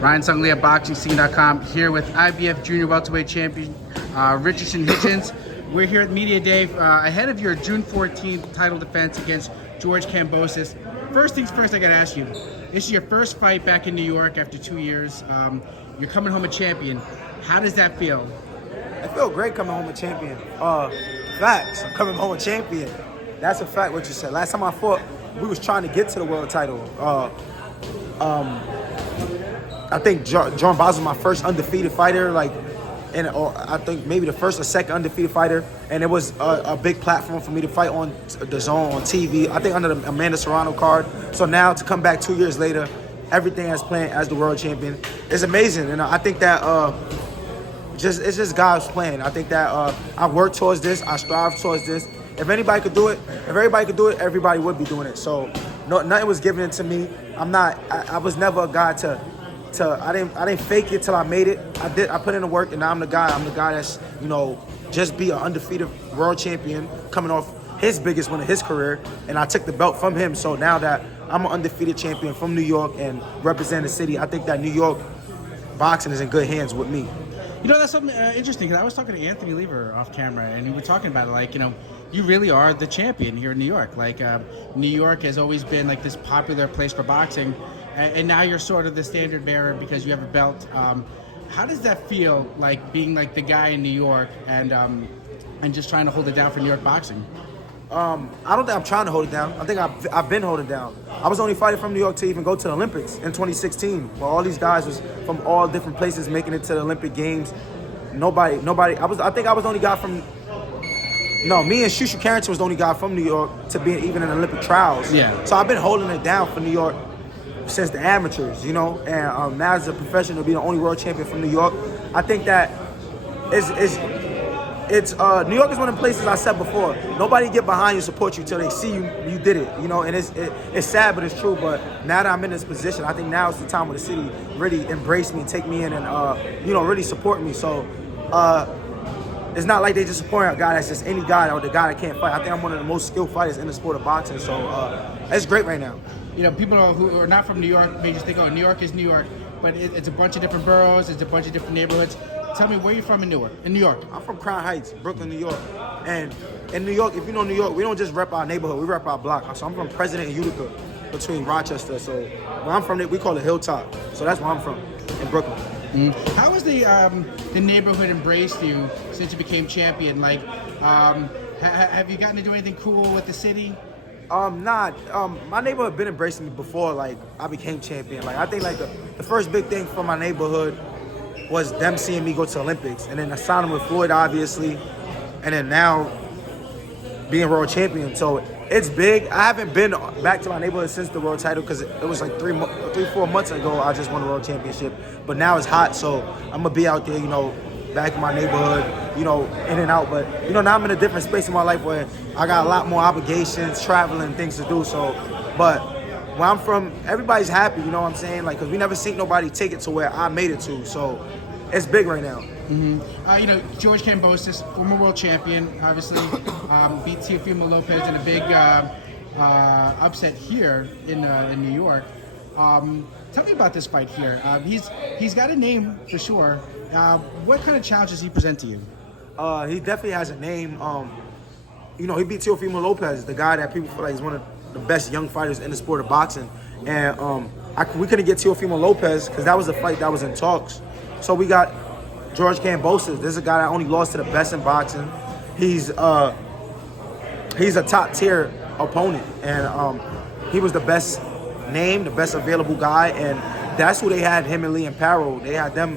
Ryan Sunglee at BoxingScene.com here with IBF Junior Welterweight Champion Richardson Hitchins. We're here at Media Day ahead of your June 14th title defense against George Kambosos. First things first, I gotta ask you, this is your first fight back in New York after 2 years. You're coming home a champion. How does that feel? I feel great coming home a champion. Facts, I'm coming home a champion. That's a fact what you said. Last time I fought, we was trying to get to the world title. I think John Bozo was my first undefeated fighter, or I think maybe the first or second undefeated fighter, and it was a big platform for me to fight on the Zone, on TV, I think under the Amanda Serrano card. So now to come back 2 years later, everything as planned as the world champion is amazing, and I think that it's just God's plan. I think that I work towards this, I strive towards this. If anybody could do it, everybody would be doing it. So nothing was given to me. I was never a guy I didn't fake it till I made it. I put in the work, and now I'm the guy that's, just be an undefeated world champion coming off his biggest win of his career, and I took the belt from him. So now that I'm an undefeated champion from New York and represent the city, I think that New York boxing is in good hands with me. That's something interesting, because I was talking to Anthony Lever off camera, and we were talking about it, you really are the champion here in New York. New York has always been this popular place for boxing, and now you're sort of the standard bearer because you have a belt. How does that feel, being the guy in New York and just trying to hold it down for New York boxing? I don't think I'm trying to hold it down. I think I've been holding it down. I was only fighting from New York to even go to the Olympics in 2016, where all these guys was from all different places making it to the Olympic Games. Nobody. I think I was the only guy from. No, me and Shushu Carrington was the only guy from New York to be even in Olympic trials. Yeah. So I've been holding it down for New York since the amateurs, and now as a professional, to be the only world champion from New York, I think that it's New York is one of the places I said before. Nobody get behind you, support you till they see you did it, and it's sad, but it's true. But now that I'm in this position, I think now is the time where the city really embrace me and take me in and really support me. So it's not like they just support a guy that's just any guy or the guy that can't fight. I think I'm one of the most skilled fighters in the sport of boxing. So it's great right now. People who are not from New York may just think, oh, New York is New York, but it's a bunch of different boroughs, it's a bunch of different neighborhoods. Tell me, where you're from in New York? I'm from Crown Heights, Brooklyn, New York. And in New York, if you know New York, we don't just rep our neighborhood, we rep our block. So I'm from President and Utica, between Rochester. So where I'm from, we call it Hilltop. So that's where I'm from, in Brooklyn. Mm-hmm. How has the neighborhood embraced you since you became champion? Have you gotten to do anything cool with the city? My neighborhood been embracing me before I became champion. I think the first big thing for my neighborhood was them seeing me go to the Olympics, and then I signed with Floyd, obviously, and then now being world champion. So it's big. I haven't been back to my neighborhood since the world title, because it was 3-4 months ago I just won the world championship. But now it's hot, so I'm gonna be out there, back in my neighborhood, in and out. But now I'm in a different space in my life where I got a lot more obligations, traveling, things to do. So, but where I'm from, everybody's happy, you know what I'm saying? Because we never seen nobody take it to where I made it to. So it's big right now. Mm-hmm. George Kambosos, former world champion, obviously beat Teofimo Lopez in a big upset here in New York. Tell me about this fight here. He's got a name for sure. What kind of challenges does he present to you? He definitely has a name. He beat Teofimo Lopez, the guy that people feel like is one of the best young fighters in the sport of boxing. And we couldn't get Teofimo Lopez because that was a fight that was in talks. So we got George Kambosos. This is a guy that only lost to the best in boxing. He's a top tier opponent, and he was the best name, the best available guy, and that's who they had, him and Liam Parrow. They had them,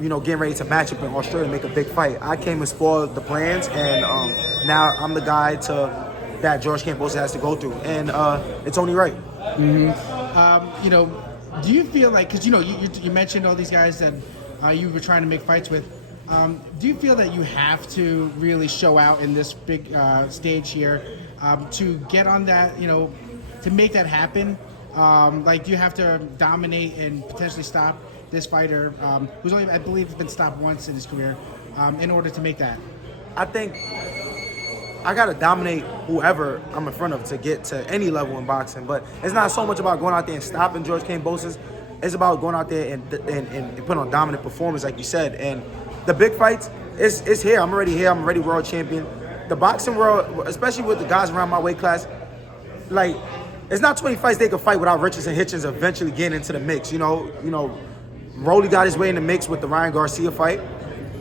getting ready to match up in Australia and make a big fight. I came and spoiled the plans, and now I'm the guy that George Kambosos has to go through, and it's only right. Mm-hmm. Do you feel like, because you mentioned all these guys that you were trying to make fights with, do you feel that you have to really show out in this big stage here to get on that, to make that happen? Do you have to dominate and potentially stop this fighter who's only, I believe, been stopped once in his career in order to make that? I think I got to dominate whoever I'm in front of to get to any level in boxing. But it's not so much about going out there and stopping George Kambosos. It's about going out there and putting on dominant performance, like you said. And the big fights, it's here. I'm already here. I'm already world champion. The boxing world, especially with the guys around my weight class, like, it's not 20 fights they can fight without Richardson Hitchins eventually getting into the mix. You know, Rolly got his way in the mix with the Ryan Garcia fight.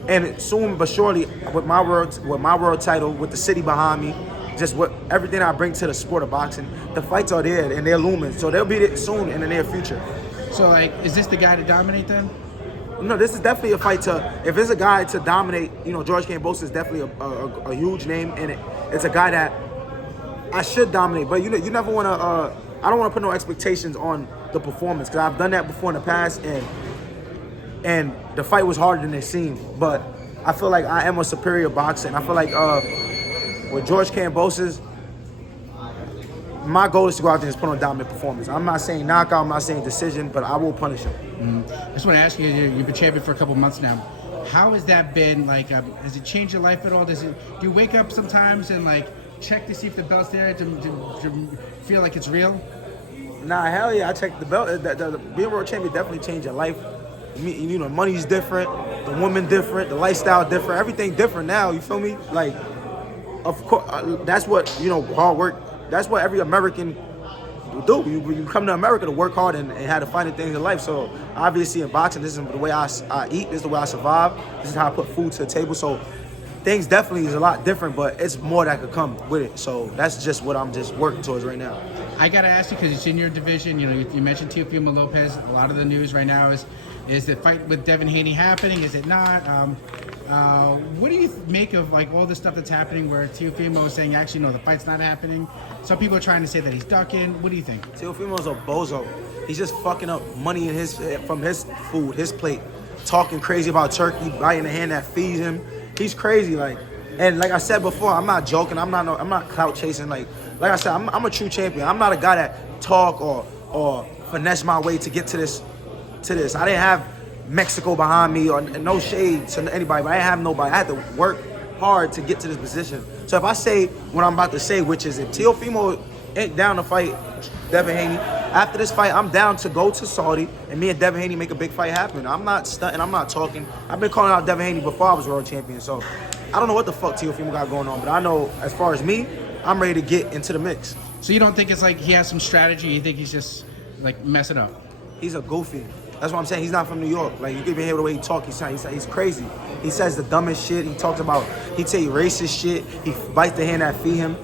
And soon but surely, with my world title, with the city behind me, just everything I bring to the sport of boxing, the fights are there and they're looming. So they'll be there soon in the near future. So, like, is this the guy to dominate then? No, this is definitely a fight if it's a guy to dominate, George Kambosos is definitely a huge name, and it's a guy that I should dominate. But you never want to, I don't want to put no expectations on the performance, because I've done that before in the past, and the fight was harder than it seemed. But I feel like I am a superior boxer, and I feel like with George Kambosos, my goal is to go out there and put on a dominant performance. I'm not saying knockout, I'm not saying decision, but I will punish him. I just want to ask you, you've been champion for a couple months now. How has that been? Like, has it changed your life at all? Do you wake up sometimes and, like, check to see if the belt's there to feel like it's real? Nah, hell yeah, I checked the belt. The being world champion definitely changed your life. Money's different, the woman different, the lifestyle different, everything different now, you feel me? Like, of course, that's what, hard work, that's what every American do. You come to America to work hard and have to find the things in life. So obviously in boxing, this is the way I eat, this is the way I survive, this is how I put food to the table. So things definitely is a lot different, but it's more that could come with it. So that's just what I'm just working towards right now. I gotta ask you, because it's in your division. You mentioned Teofimo Lopez. A lot of the news right now is the fight with Devin Haney happening? Is it not? What do you make of, like, all the stuff that's happening where Teofimo is saying, actually, no, the fight's not happening? Some people are trying to say that he's ducking. What do you think? Teofimo's a bozo. He's just fucking up money from his food, his plate, talking crazy about turkey, biting the hand that feeds him. He's crazy, like. And like I said before, I'm not joking. I'm not clout chasing. Like I said, I'm a true champion. I'm not a guy that talk or finesse my way to get to this. I didn't have Mexico behind me or no shade to anybody, but I didn't have nobody. I had to work hard to get to this position. So if I say what I'm about to say, which is if Teofimo ain't down to fight Devin Haney, after this fight, I'm down to go to Saudi and me and Devin Haney make a big fight happen. I'm not stunting. I'm not talking. I've been calling out Devin Haney before I was world champion. So I don't know what the fuck Teofimo got going on, but I know as far as me, I'm ready to get into the mix. So you don't think it's like he has some strategy? You think he's just, like, messing up? He's a goofy. That's what I'm saying. He's not from New York. Like, you can even hear the way he talk. He's crazy. He says the dumbest shit. He talks about, he tell you racist shit. He bites the hand that feed him.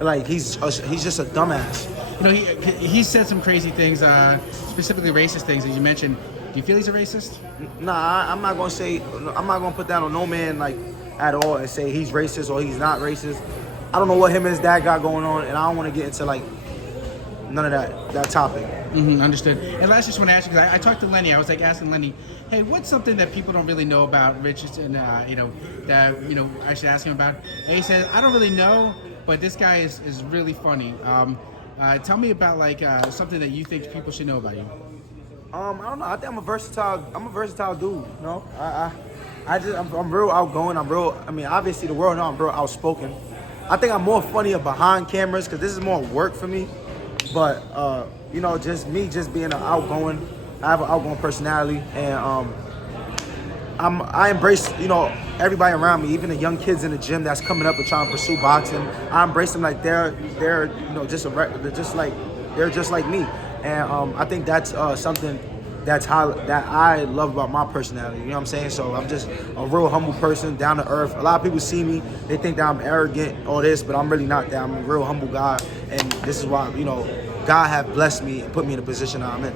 Like, he's just a dumbass. He said some crazy things, specifically racist things, as you mentioned. Do you feel he's a racist? Nah, I'm not gonna put that on no man, like, at all and say he's racist or he's not racist. I don't know what him and his dad got going on, and I don't want to get into, like, none of that topic. Understood. And last, just want to ask you, because I talked to Lenny. I was like asking Lenny, hey, what's something that people don't really know about Richardson? That I should ask him about. And he said, I don't really know, but this guy is really funny. Tell me about, like, something that you think people should know about you. I don't know. I think I'm a versatile dude. I'm real outgoing. Obviously the world knows I'm real outspoken. I think I'm more funnier behind cameras because this is more work for me. But just me, just being I have an outgoing personality, and I embrace everybody around me, even the young kids in the gym that's coming up and trying to pursue boxing. I embrace them like they're just like me, and I think that's something that I love about my personality. You know what I'm saying? So I'm just a real humble person, down to earth. A lot of people see me, they think that I'm arrogant, all this, but I'm really not that. I'm a real humble guy, and this is why God have blessed me and put me in the position I'm in.